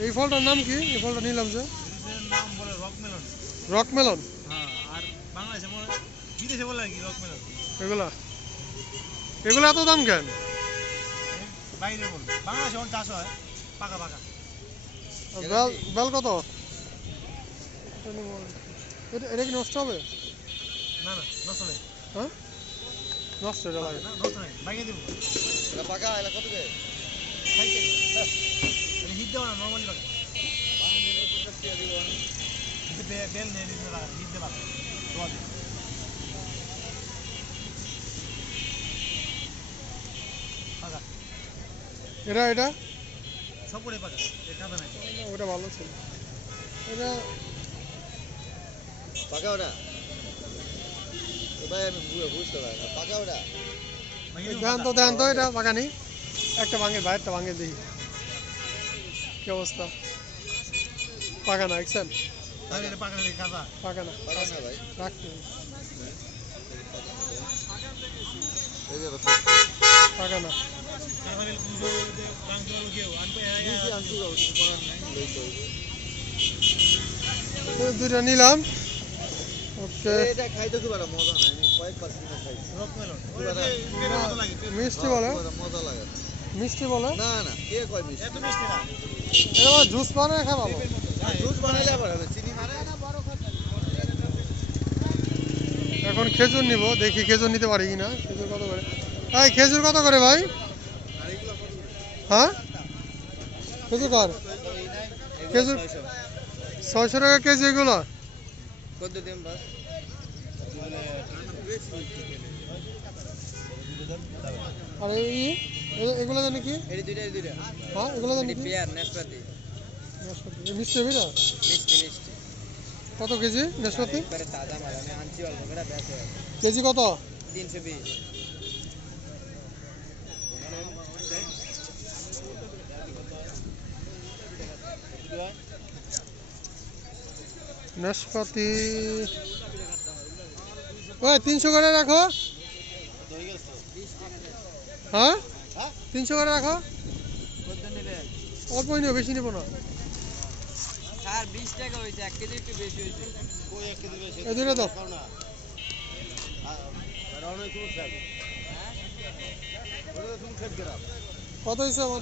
এই ফলটার নাম কি? এই ফলটা নিলাম যে? এর নাম বলে রক মেলন। Rock melon? হ্যাঁ আর বাংলাদেশে মনে বিদেশে বলে কি রক মেলন? এগুলা? এগুলো এত দাম কেন? বাইরে বলে বাংলাদেশে অনেক চাষ হয় পাকা বেল বেল কত? এটা কি নষ্ট হবে? না না নষ্ট নেই। হ্যাঁ? নষ্ট এটা লাগে না নষ্ট নেই। দিব। এটা পাকা এটা কত দোয়া এটা এটা? সব পাকা এটা ওটা ভালো ছিল। এটা পাকা ওটা ভাই আমি বুঝে বুঝতে পারি না পাকা ওটা দিব তো পাকা। দেন তো এটা বাগানি একটা ভাঙে বাইরটা ভাঙে দেখি। কি অবস্থা? পাকা না দেখছেন পাকা না রাখতে। পাকা না। দুইটা নিলাম। ওকে। মিষ্টি বলে। মিষ্টি বলে? না না কে কয় মিষ্টি? এত মিষ্টি না। জুস বানায় খায় জুস বানাইলে চিনি এখন খেজুর নিব দেখি খেজুর নিতে পারি কিনা। খেজুর কত করে? এই খেজুর কত করে ভাই? হ্যাঁ? খেজুর কার? খেজুর ছয়শো টাকা কেজি এগুলো। কত আর এই এগুলো জানি কি? এই দুইটা দুইটা। হ্যাঁ এগুলো জানি কি? পেয়ার নাশপাতি। নাশপাতি। মিষ্টি না মিষ্টি মিষ্টি। কত কেজি নাশপাতি? একবারে তাজা মাল আমি আনছি অল্প করে বেঁচে কেজি কত? তিনশো বিশ। নাশপাতি। ওই তিনশো করে রাখো। হ্যাঁ? তিনশো করে রাখো। অল্পই নেব বেশি নেব না। স্যার বিশ টাকা হয়েছে এক কেজি একটু বেশি হয়েছে। এই দুটো দাও। কত হয়েছে আমার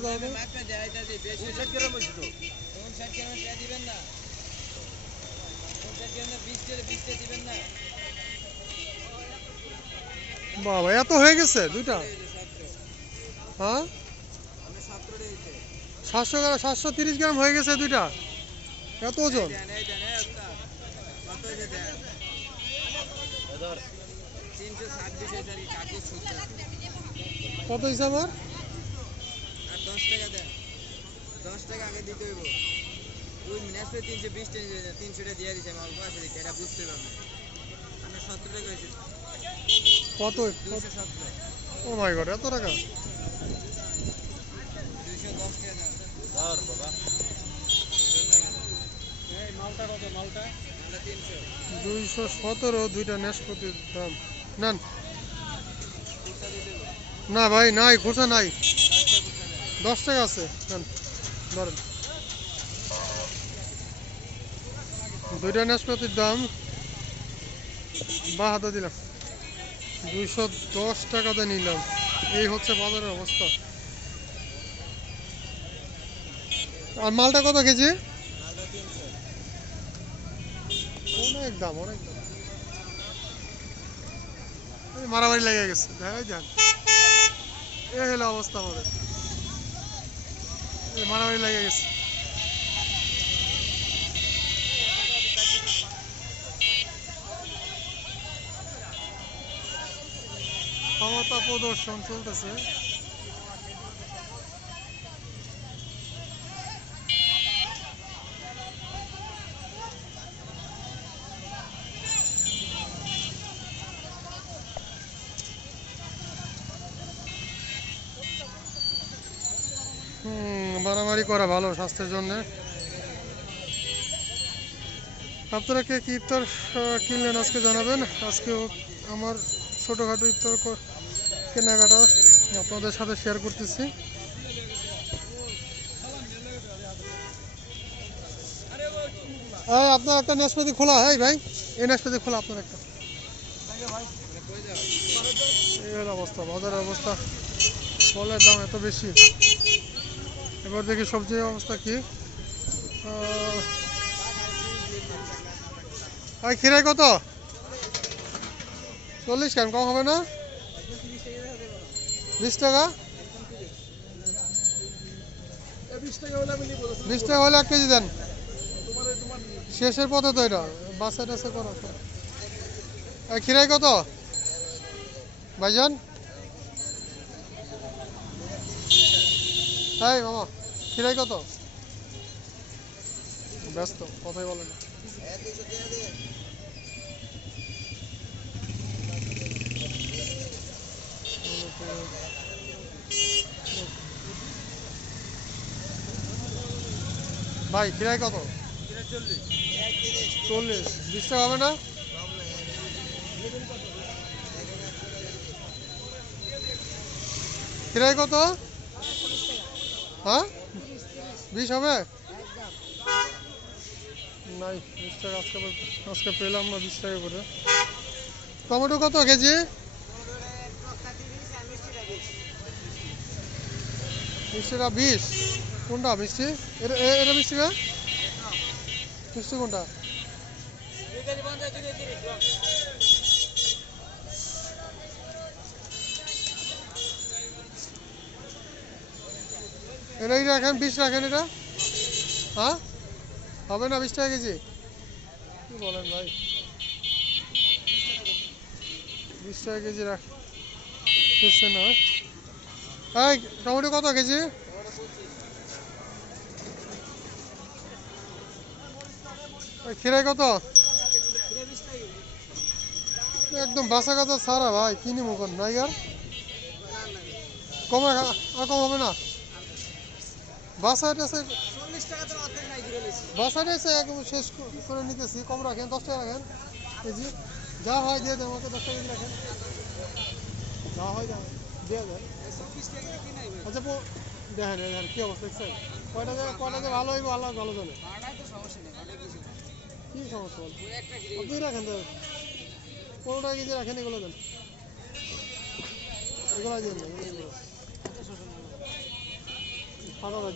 দিবেন না। বাবা এত হয়ে গেছে দুইটা। হ্যাঁ? সাতশো গ্রাম সাতশো তিরিশ গ্রাম হয়ে গেছে দুইটা। এত ওজন? কত হয়েছে আমার কত? ও মাই গড এত টাকা দুশো দশ টাকা মালটা মালটা দুইশো সতেরো, দুইটা দাম। নেন। না ভাই, নাই খুচা নাই। দশ টাকা আছে। নেন, ধরেন। দুইটা নাশপাতির দাম বা হাতে দিলাম। দুইশো দশ টাকাতে নিলাম। এই হচ্ছে বাজারের অবস্থা। আর মালটা কত কেজি? অনেক দাম অনেক দাম। মারামারি লেগে গেছে। দেখাই যান। এ হলো অবস্থা আমাদের। মারামারি লেগে গেছে। ক্ষমতা প্রদর্শন চলতেছে। মারামারি করা ভালো স্বাস্থ্যের জন্য। আপনারা কে কি ইফতার কিনলেন আজকে জানাবেন। আজকে আমার ছোটোখাটো ইফতার কেনাকাটা আপনাদের সাথে শেয়ার করতেছি। এই, আপনার একটা নাশপাতি খোলা, এই ভাই। এই নাশপাতি খোলা, আপনার একটা। অবস্থা, বাজারের অবস্থা। ফলের দাম এত বেশি। এবার দেখি সবজির অবস্থা কি। এই খিরাই কত? চল্লিশ কেন, কম হবে না? বিশ টাকা? বিশ টাকা হলে এক কেজি দেন। শেষের পথে তো এটা বাসে টাসে করো খিরাই কত? ভাইজান? এই, মামা খিরাই কত? ব্যস্ত, কথাই বলে না। ভাই খিরাই কত? চল্লিশ। বিশ হবে না? কিরাই কত? হ্যাঁ? বিশ হবে? নাই বিশ টাকা আজকে আজকে পেলাম না বিশ টাকা করে। টমেটো কত কেজি? মিষ্টিটা বিশ। কোনটা মিষ্টি? এটা এটা মিষ্টি না? মিষ্টি কোনটা? এই রাখেন? বিশ রাখেন এটা? হ্যাঁ? হবে না বিশ টাকা কেজি? কি বলেন ভাই? বিশ টাকা কেজি রাখ বুঝছেন না এই, টমেটো কত কেজি? খিরাই কত? একদম বাসা কাঁচা সারা ভাই কিনি মুখন নাই আর কমে আর কম হবে না? বাসা লেছি। বাসা একদম শেষ করে নিতেছি কম রাখেন দশ টাকা রাখেন। কেজি যা হয় দিয়ে দেন আমাকে দশ টাকা রাখেন। যা হয় যা দেন। কি আচ্ছা দেখেন দেখেন কি অবস্থা দেখছেন? কয়টা যে কয়টা যে ভালো হইব? আল্লাহ ভালো জানে। সমস্যা কি আপনি রাখেন তো কেজি রাখেন এগুলো দেন। এগুলো দেন। না না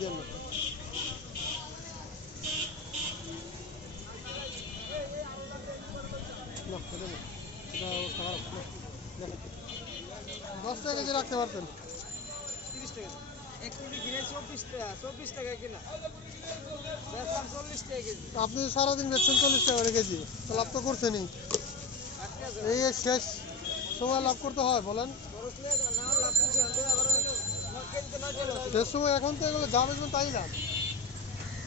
এটা অবস্থা খারাপ না, দেখেন দশ টাকা কেজি রাখতে পারতেন তিরিশ টাকা এক কেজি চব্বিশ টাকা চব্বিশ টাকা কিনা বেচলাম চল্লিশ টাকা কেজি আপনি সারাদিন বেচছেন চল্লিশ টাকা করে কেজি তো লাভ তো করছেনই এই শেষ সময় লাভ করতে হয় বলেন খরচ লাভ করছি আবার সময় এখন তো এগুলো যা বেচবেন তাই দাম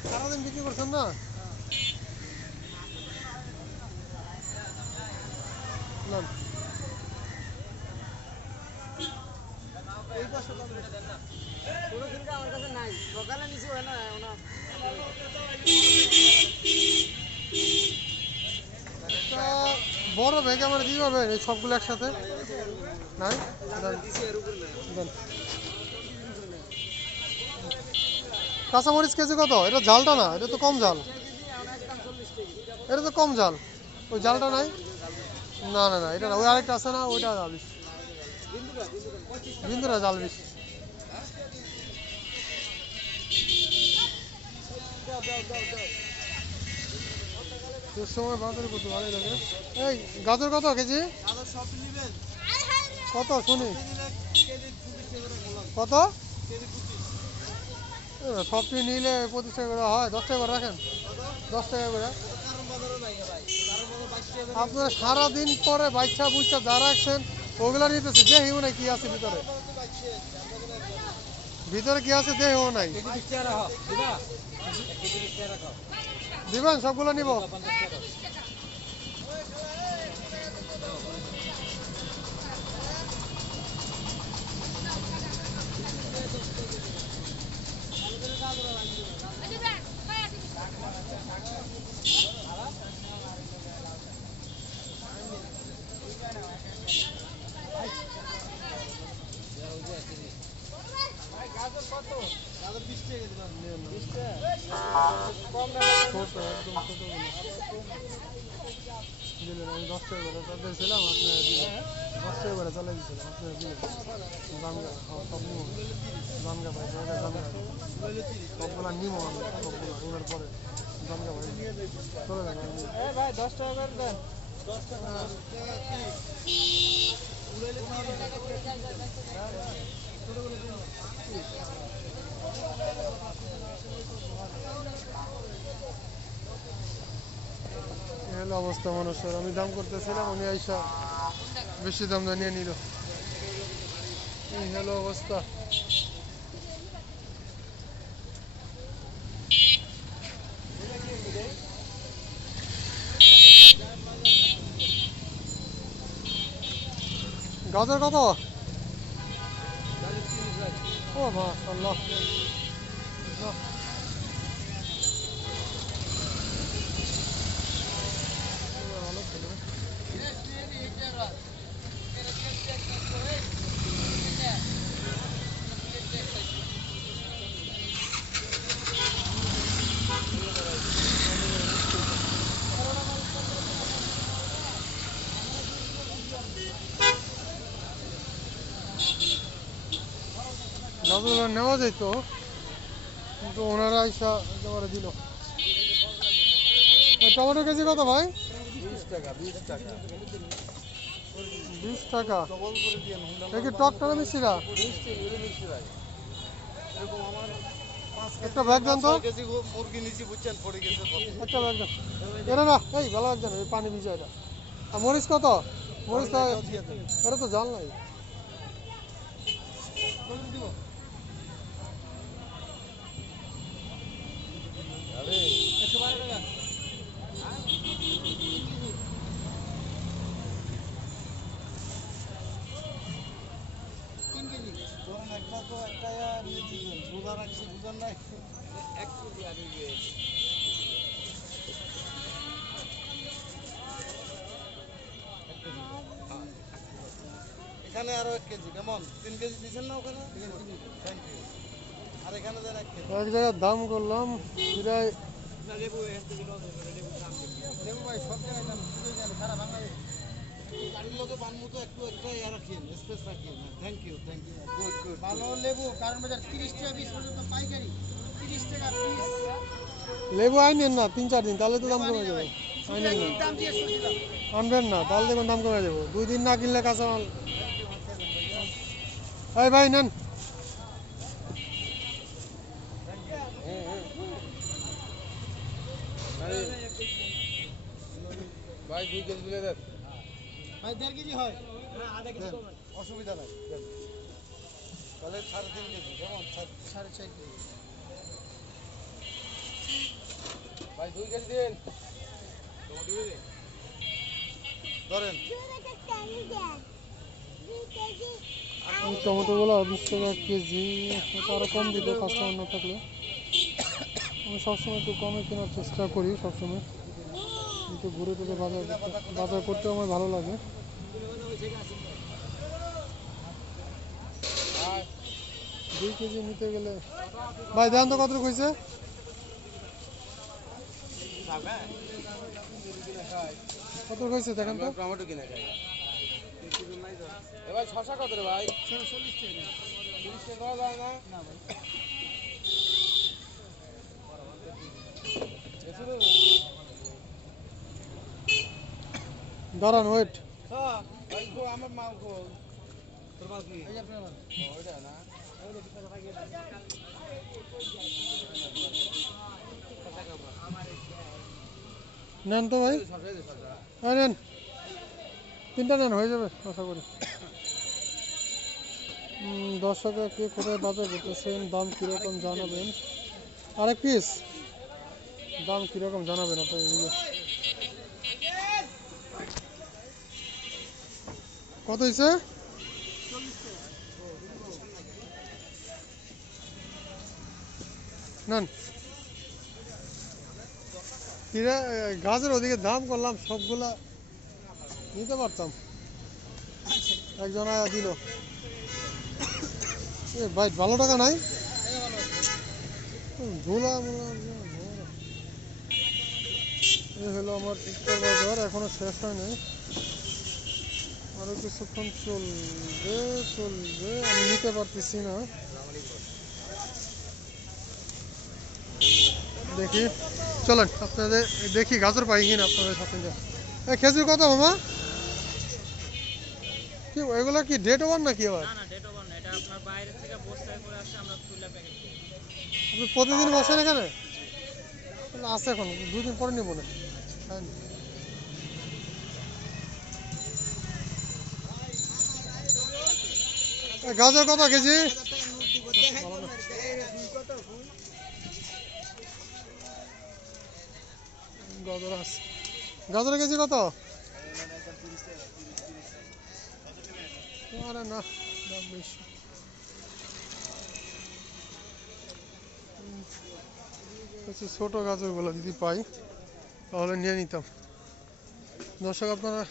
সারাদিন বিক্রি করছেন না? হয় না বড় ব্যাগ আমার দিয়ে এই সবগুলো একসাথে। নাই দেন, দিছি এর উপর না দেন। কাঁচামরিচ কেজি কত? এটা জালটা না, এটা তো কম টাকা এটা তো কম জাল ওই জালটা নাই? না না না, এটা না, ওই আরেকটা আছে না, ওইটা জাল বেশি। বিন্দুরা জাল বেশি। সময় এই, গাজর কত কেজি? কত? শুনি। কত? কেজি সবটি নিলে পঁচিশ টাকা করে হয় দশ টাকা করে রাখেন। দশ টাকা করে। আপনারা সারাদিন পরে বাচ্চা বুচ্চা যা রাখছেন ওগুলা নিতেছে। দেহিও নাই কি আছে ভিতরে? ভিতরে কি আছে? দেহিও নাই। দিবেন সবগুলো নিব। দশ টাকা করে চালাই ছিলাম আপনারা দশ টাকা করে চালাই দিয়েছিলাম আপনারা দিলেন জানগা সব নিব জানগা ভাই জায়গা জানগা সবগুলা নিব আমি সবগুলো এবার পরে জানগা ভাই চলে যাবে ভাই দশ টাকা করে দেন এই হলো অবস্থা মানুষের আমি দাম করতেছিলাম, উনি আইসা বেশি দাম জানিয়ে নিল। হলো অবস্থা। গাজর কত? ও মাশাল্লাহ নেওয়া যেত কিন্তু ওনারা আইসা একেবারে দিল। টমেটো কেজি কত ভাই? বিশ টাকা। বিশ টাকা দেখি টক টক একটা ব্যাগ বুঝছেন ব্যাগ এটা না এই, ভালো এই পানি ভিজা এটা আর মরিচ কত? মরিচ তো দিয়ে এটা তো জাল নাই আরে একটা তো একটা দিবেন রোজা রাখছি বুঝেন নাই। এক কেজি আর এখানে আরও এক কেজি কেমন? তিন কেজি দিচ্ছেন না ওখানে? থ্যাংক ইউ আর এখানে দেন এক কেজি এক দাম করলাম প্রায় লেবু ভাই সব জায়গায় দাম সারা বাংলাদেশ। গাড়ির লোকে একটু একটা ইয়ে রাখিয়েন space রাখিয়েন। Thank you thank you good good ভালো লেবু কারণ বাজার তিরিশ টাকা পিস পর্যন্ত পাইকারি। তিরিশ টাকা পিস লেবু আইনেন না তিন চার দিন তাহলে তো দাম কমে যাবে। আনবেন না তাহলে দেখুন দাম কমে যাব। দুই দিন না কিনলে কাঁচামাল এই ভাই নেন ভাই দুই কেজি দিলে দেন ভাই দেড় কেজি হয় আধা কেজি অসুবিধা নাই। তাহলে সাড়ে তিন কেজি কেমন সাড়ে- ছয় কেজি ভাই দুই কেজি দিন ধরেন টমেটোগুলো বিশ টাকা কেজি আরও কম দিতে কাস্টমার না থাকলে। আমি সবসময় একটু কমে কেনার চেষ্টা করি, সবসময়। কিন্তু ঘুরে টুরে বাজার বাজার করতে আমার ভালো লাগে। দুই কেজি নিতে গেলে ভাই, দেন তো কত হয়েছে? কত হয়েছে, দেখেন তো। টমেটো কিনে খাই। এবার শশা কত রে ভাই চল্লিশ টাকা তিরিশ টাকা যায় না না ভাই? দাঁড়ান ওয়েট আমার মা? নেন তো ভাই নেন তিনটা নেন হয়ে যাবে আশা করি। উম, দর্শকরা কে কোথায় বাজার করতেছেন দাম কীরকম জানাবেন? আরেক পিস দাম কীরকম জানাবেন আপনার কত হয়েছে নেন। গাছের ওদিকে দাম করলাম সবগুলা নিতে পারতাম। একজন আয়া দিল। এ ভাই, ভালো টাকা নাই? মোলা এই হলো আমার ইফতার বাজার, এখনও শেষ হয়নি। আরও কিছুক্ষণ চলবে চলবে, আমি নিতে পারতেছি না। দেখি, চলেন, আপনাদের দেখি গাজর পাই কিনা আপনাদের সাথে। খেজুর কত মামা? কি এগুলো কি ডেট ওভার নাকি আবার? না না ডেট ওভার না এটা আপনার বাইরে থেকে বস্তায় করে আসছে আমরা তুলে প্যাকেট করি। আপনি প্রতিদিন বসেন এখানে? আছে এখন দুই দিন পরে নিবো না। হ্যাঁ। গাজর কত কেজি? গাজর আছে গাজরের কেজি কত? না দাম বেশি হচ্ছে ছোটো গাজরগুলো যদি পাই, তাহলে নিয়ে নিতাম। দর্শক, আপনারা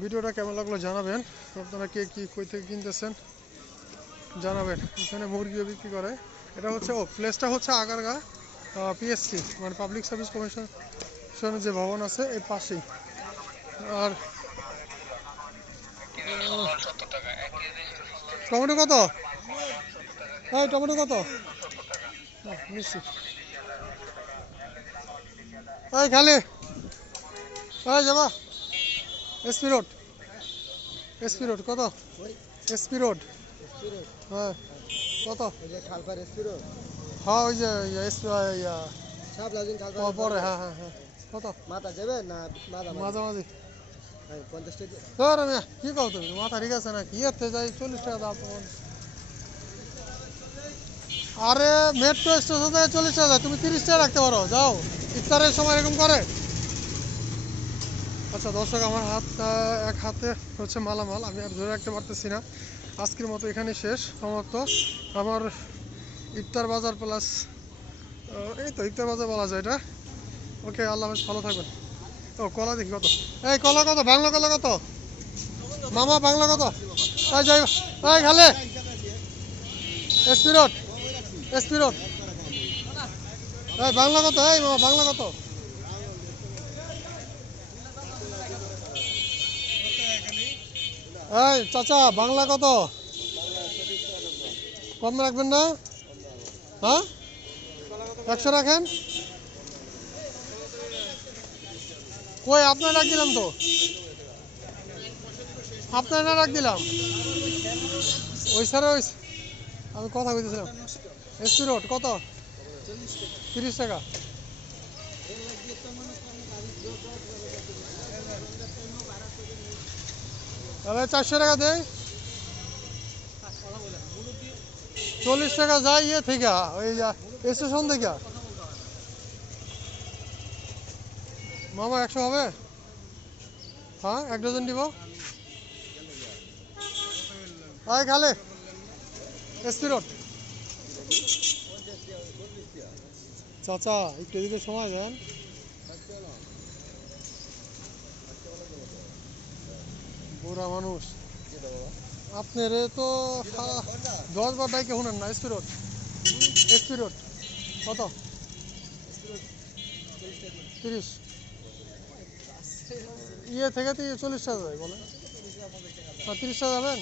ভিডিওটা কেমন লাগল জানাবেন। আপনারা কে কী কই থেকে কিনতেছেন জানাবেন। এখানে মুরগিও বিক্রি করে। এটা হচ্ছে, ও প্লেসটা হচ্ছে আগারগা পিএসসি মানে পাবলিক সার্ভিস কমিশন যে ভবন আছে, এর পাশেই। আর টমেটো কত? হ্যাঁ টমেটো কত? নিচ্ছি এই খালি। এই যাবা। SP road. এসপি রোড কত? SP road. হ্যাঁ কত? খালপার এসপিরো হ্যাঁ ওই যে এসপি পরে হ্যাঁ হ্যাঁ হ্যাঁ। কত? মাথা যাবে না মাঝামাঝি। পঞ্চাশ আমি কি কও তুমি? মাথা ঠিক আছে না কি এতে যাই, চল্লিশ টাকা দাম তোমার আরে মেট্রো স্টেশন থেকে চল্লিশ টাকা, তুমি তিরিশ টাকা রাখতে পারো। যাও, ইফতারের সময় এরকম করে। আচ্ছা দর্শক, আমার হাত এক হাতে হচ্ছে মালামাল, আমি আর ধরে রাখতে পারতেছি না। আজকের মতো এখানে শেষ সমাপ্ত। আমার ইফতার বাজার প্লাস এই তো, ইফতার বাজার বলা যায় এটা। ওকে, আল্লাহ ভালো থাকবেন। ও, কলা দেখি কত। এই, কলা কত? বাংলা কলা কত? মামা বাংলা কত? এই, যাই, এই, খালে। এসপি রোড এই বাংলা কত? এই, মামা বাংলা কত? এই, চাচা, বাংলা কত? কম রাখবেন না? হ্যাঁ? একশো রাখেন? কই, আপনার রাখ দিলাম তো। আপনার না রাখ দিলাম। ওই স্যার, ওই আমি কথা কইতেছিলাম। এসপি রোড, কত? তিরিশ টাকা। তাহলে চারশো টাকা দেয় চল্লিশ টাকা যায় ইয়ে থেকে, ওই স্টেশন থেকে। মামা, একশো হবে? হ্যাঁ এক ডজন দিব। আয় খালে এসপি রোড। চাচা একটু দিতে সময় দেন। বুড়া মানুষ। আপনার তো দশ বার ডাইকে শুনেন না, এসপি রোড। SP road. কত? তিরিশ। ইয়ে থেকে তো ইয়ে চল্লিশ যায় বলে তিরিশ টাকা যাবেন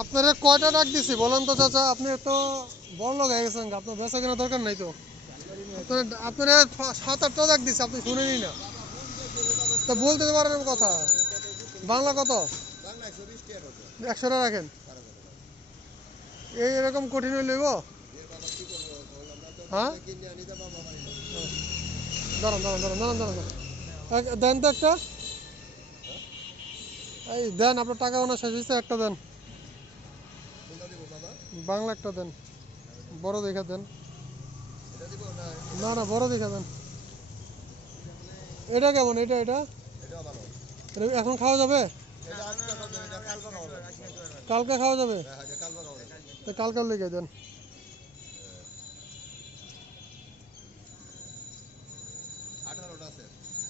আপনারা কয়টা ডাক দিছি, বলেন তো চাচা, আপনি তো বড় লোক হয়ে গেছেন, আপনার বেচা কেনার দরকার নাই তো। আপনার সাত আটটা ডাক দিছি, আপনি শুনেনি না। তা বলতে পারেন কথা। বাংলা কত? একশো টাকা রাখেন। এই এরকম কঠিন লইব হ্যাঁ? দাঁড়ান দাঁড়ান দাঁড়ান দাঁড়ান দাঁড়ান। দেন তো একটা। এই দেন, আপনার টাকা ওনার শেষ হয়েছে, একটা দেন। বাংলা একটা দেন। বড় দেখা দেন। না না, বড় দেখা দেন। এটা কেমন? এটা এটা? এখন খাওয়া যাবে? কালকে খাওয়া যাবে? তো কালকে লেগে দেন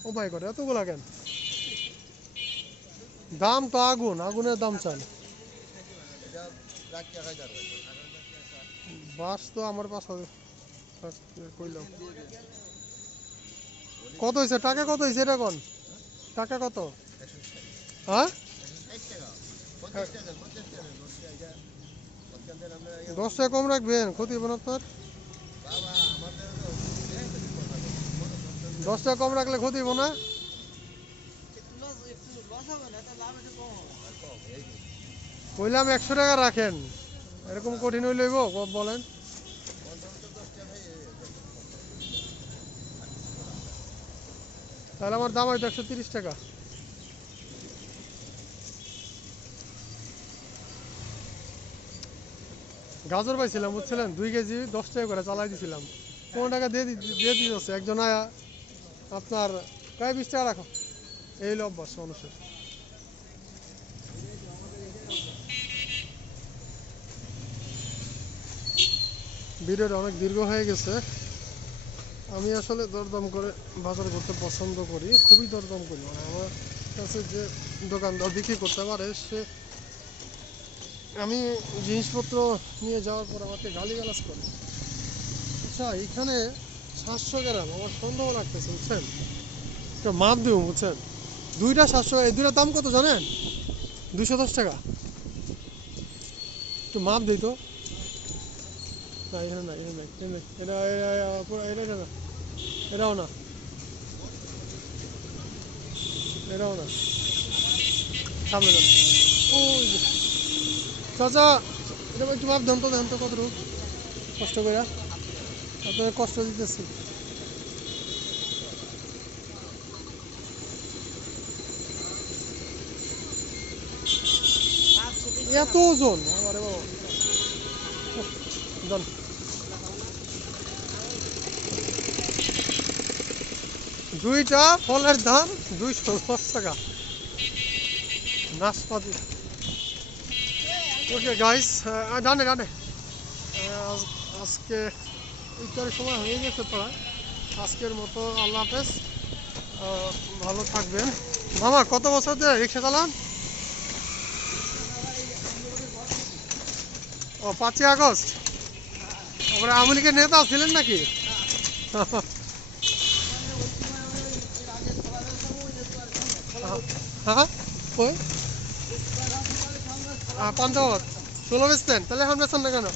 ও মাই গড, এতগুলা কেন? দাম তো আগুন, আগুনের দাম চান। বাস তো আমার পাশে কইলাম। কত হয়েছে টাকা কত হয়েছে এটা কোন? টাকা কত? হ্যাঁ? দশ টাকা কম রাখবেন, ক্ষতি হবে না আপনার? দশ টাকা কম রাখলে ক্ষতি হবে না। কইলাম একশো টাকা রাখেন। এরকম কঠিন হইলে বলেন। তাহলে আমার দাম হয়তো একশো টাকা। গাজর পাইছিলাম, বুঝছিলেন? দুই কেজি দশ টাকা করে চালাই দিছিলাম। পনেরো টাকা দিয়ে দি- দিয়ে দিতেছে। একজন আয়া আপনার প্রায় বিশ টাকা রাখো? এই অভ্যাস মানুষের ভিডিওটা অনেক দীর্ঘ হয়ে গেছে। আমি আসলে দরদাম করে বাজার করতে পছন্দ করি, খুবই দরদাম করি। মানে আমার কাছে যে দোকানদার বিক্রি করতে পারে, সে আমি জিনিসপত্র নিয়ে যাওয়ার পর আমাকে গালিগালাজ করে। আচ্ছা এখানে সাতশো গ্রাম আমার সন্দেহ লাগতেছে বুঝছেন? একটা মাপ দেবো বুঝছেন? দুইটা সাতশো এই দুইটার দাম কত জানেন? দুশো দশ টাকা। একটু মাপ দিই তো। না এখানে না এখানে নাই এটা এটা এটা এটা এটা না। এটাও না। এটাও না। সামনে যান। ওই চাচা এটা একটু মাপ দেন তো দেন তো কত কষ্ট করে। আপনার কষ্ট দিতেছি। এত ওজন? দেন দুইটা ফলের দাম দুইশো দশ টাকা। নাশপাতি। ওকে গাইস ডানে ডানে। আজকে ইফতারের সময় হয়ে গেছে প্রায়। আজকের মতো আল্লাহ হাফেজ। ভালো থাকবেন। মামা কত বছর ধরে রিক্সা চালান? ও, পাঁচই আগস্ট? আমরা আওয়ামী লীগের নেতা ছিলেন নাকি? হ্যাঁ হ্যাঁ। পঞ্চাবত ষোলো বেচতেন। তাহলে এখন বেচেন না কেন?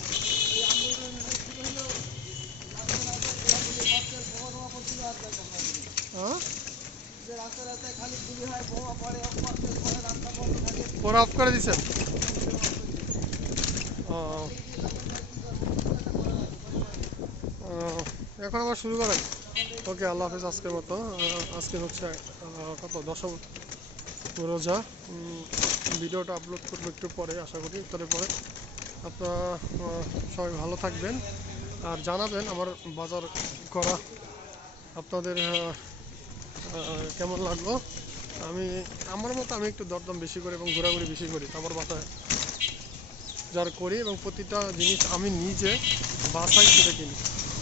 পরে অফ করে দিছেন? এখন আবার শুরু করেন? ওকে, আল্লাহ হাফিজ আজকের মতো আজকে হচ্ছে কত? দশম রোজা। ভিডিওটা আপলোড করব একটু পরে, আশা করি ইফতারের পরে। আপনারা সবাই ভালো থাকবেন। আর জানাবেন আমার বাজার করা আপনাদের কেমন লাগল? আমি, আমার মতো আমি একটু দরদাম বেশি করি এবং ঘোরাঘুরি বেশি করি আমার বাসায় যার করি এবং প্রতিটা জিনিস আমি নিজে বাসায় কিনে কিনি।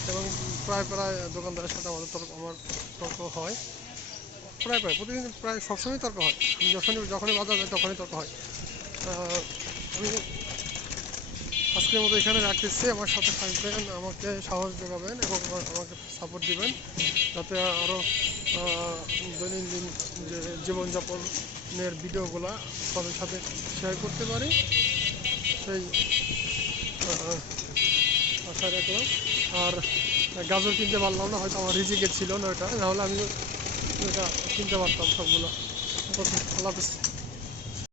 এবং প্রায় প্রায় দোকানদারের সাথে আমাদের তর্ক, আমার তর্ক হয়। প্রায় প্রায়, প্রতিদিন প্রায় সবসময় তর্ক হয়। যখনই যখনই বাজার যাই তখনই তর্ক হয়। আমি আজকের মতো এখানে রাখতেছি। আমার সাথে থাকবেন, আমাকে সাহস যোগাবেন এবং আমাকে সাপোর্ট দিবেন। যাতে আরও দৈনন্দিন যে জীবনযাপনের ভিডিওগুলো তাদের সাথে শেয়ার করতে পারি। সেই আশা রাখলাম। আর গাজর কিনতে পারলাম না, হয়তো আমার রিজিকে ছিল না ওটা। নাহলে আমি ওটা কিনতে পারতাম সবগুলো। আল্লাহ